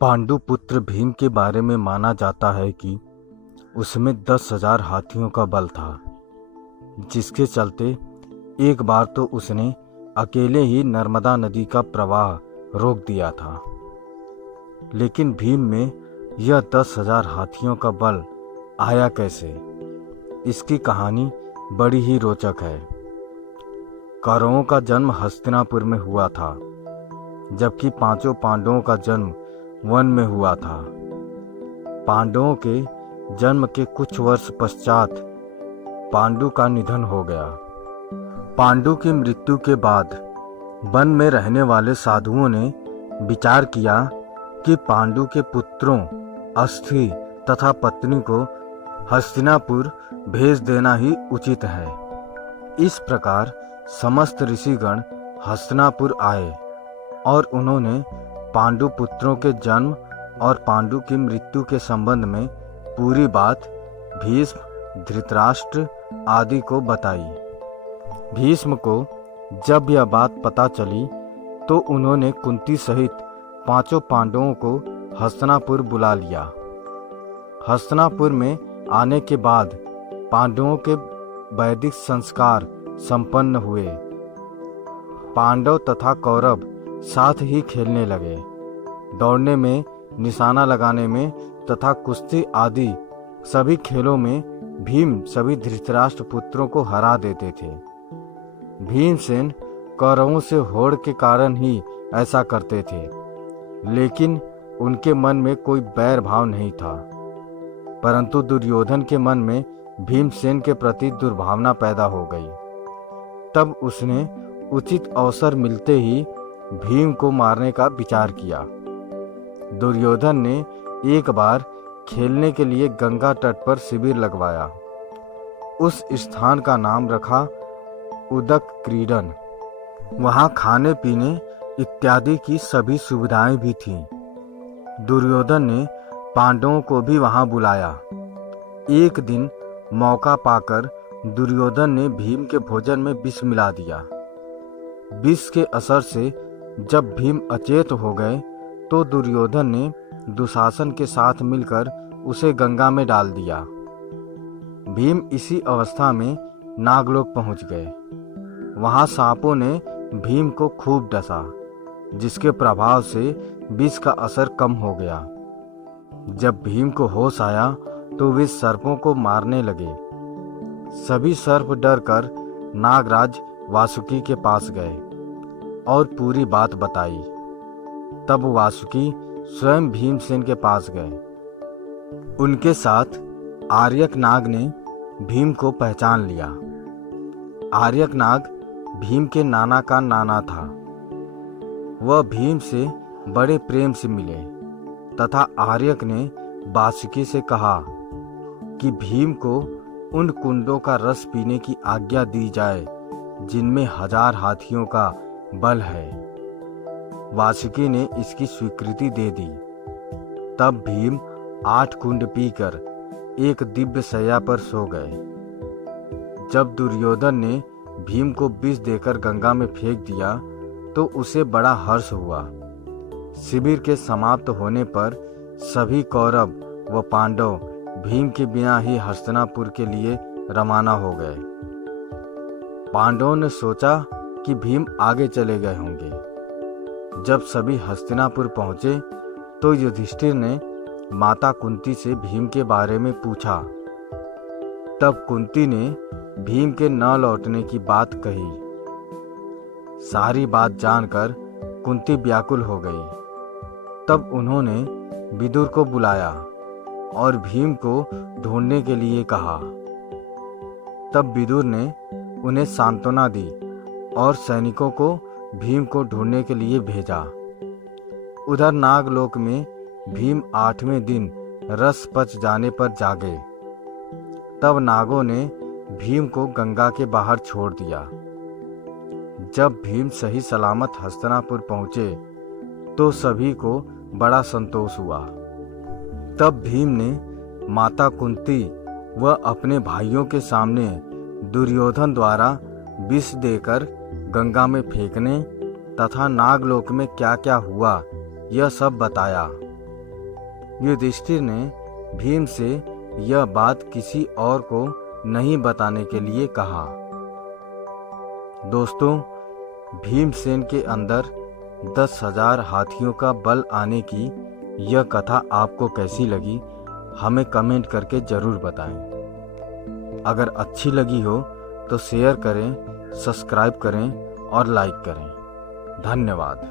पांडु पुत्र भीम के बारे में माना जाता है कि उसमें 10,000 हाथियों का बल था, जिसके चलते एक बार तो उसने अकेले ही नर्मदा नदी का प्रवाह रोक दिया था। लेकिन भीम में यह 10,000 हाथियों का बल आया कैसे, इसकी कहानी बड़ी ही रोचक है। कौरवों का जन्म हस्तिनापुर में हुआ था, जबकि पांचों पांडवों का जन्म वन में हुआ था। पांडवों के जन्म के कुछ वर्ष पश्चात पांडु का निधन हो गया। पांडु की मृत्यु के बाद वन में रहने वाले साधुओं ने विचार किया कि पांडु के पुत्रों अस्थि तथा पत्नी को हस्तिनापुर भेज देना ही उचित है। इस प्रकार समस्त ऋषिगण हस्तिनापुर आए और उन्होंने पांडु पुत्रों के जन्म और पांडु की मृत्यु के संबंध में पूरी बात भीष्म, धृतराष्ट्र आदि को बताई। भीष्म को जब यह बात पता चली तो उन्होंने कुंती सहित पांचों पांडवों को हस्तिनापुर बुला लिया। हस्तिनापुर में आने के बाद पांडवों के वैदिक संस्कार संपन्न हुए। पांडव तथा कौरव साथ ही खेलने लगे। दौड़ने में, निशाना लगाने में तथा कुश्ती आदि सभी खेलों में भीम सभी धृतराष्ट्र पुत्रों को हरा देते थे। भीमसेन कौरवों से होड़ के कारण ही ऐसा करते थे, लेकिन उनके मन में कोई बैर भाव नहीं था। परंतु दुर्योधन के मन में भीमसेन के प्रति दुर्भावना पैदा हो गई। तब उसने उचित अवसर मिलते ही भीम को मारने का विचार किया। दुर्योधन ने एक बार खेलने के लिए गंगा तट पर शिविर लगवाया। उस स्थान का नाम रखा उदक क्रीडन। वहां खाने पीने इत्यादि की सभी सुविधाएं भी थीं। दुर्योधन ने पांडवों को भी वहां बुलाया। एक दिन मौका पाकर दुर्योधन ने भीम के भोजन में विष मिला दिया। विष के असर से जब भीम अचेत हो गए तो दुर्योधन ने दुशासन के साथ मिलकर उसे गंगा में डाल दिया। भीम इसी अवस्था में नागलोक पहुंच गए। वहां सांपों ने भीम को खूब डसा, जिसके प्रभाव से विष का असर कम हो गया। जब भीम को होश आया तो वे सर्पों को मारने लगे। सभी सर्प डरकर नागराज वासुकी के पास गए और पूरी बात बताई। तब वासुकी स्वयं भीमसेन के पास गए। उनके साथ आर्यक नाग ने भीम को पहचान लिया। आर्यक नाग भीम के नाना का नाना था। वह भीम से बड़े प्रेम से मिले तथा आर्यक ने वासुकी से कहा कि भीम को उन कुंडों का रस पीने की आज्ञा दी जाए जिनमें 1000 हाथियों का बल है। वासुकी ने इसकी स्वीकृति दे दी। तब भीम 8 कुंड पीकर एक दिव्य शैया पर सो गए। जब दुर्योधन ने भीम को विष देकर गंगा में फेंक दिया तो उसे बड़ा हर्ष हुआ। शिविर के समाप्त होने पर सभी कौरव व पांडव भीम के बिना ही हस्तिनापुर के लिए रवाना हो गए। पांडवों ने सोचा कि भीम आगे चले गए होंगे। जब सभी हस्तिनापुर पहुंचे तो युधिष्ठिर ने माता कुंती से भीम के बारे में पूछा। तब कुंती ने भीम के न लौटने की बात कही। सारी बात जानकर कुंती व्याकुल हो गई। तब उन्होंने विदुर को बुलाया और भीम को ढूंढने के लिए कहा। तब विदुर ने उन्हें सांत्वना दी और सैनिकों को भीम को ढूंढने के लिए भेजा। उधर नागलोक में भीम 8वें दिन रस पच जाने पर जागे। तब नागों ने भीम को गंगा के बाहर छोड़ दिया। जब भीम सही सलामत हस्तिनापुर पहुंचे तो सभी को बड़ा संतोष हुआ। तब भीम ने माता कुंती व अपने भाइयों के सामने दुर्योधन द्वारा विष देकर गंगा में फेंकने तथा नागलोक में क्या क्या हुआ यह सब बताया। युधिष्ठिर ने भीम से यह बात किसी और को नहीं बताने के लिए कहा। दोस्तों, भीमसेन के अंदर 10,000 हाथियों का बल आने की यह कथा आपको कैसी लगी, हमें कमेंट करके ज़रूर बताएं। अगर अच्छी लगी हो तो शेयर करें, सब्सक्राइब करें और लाइक करें। धन्यवाद।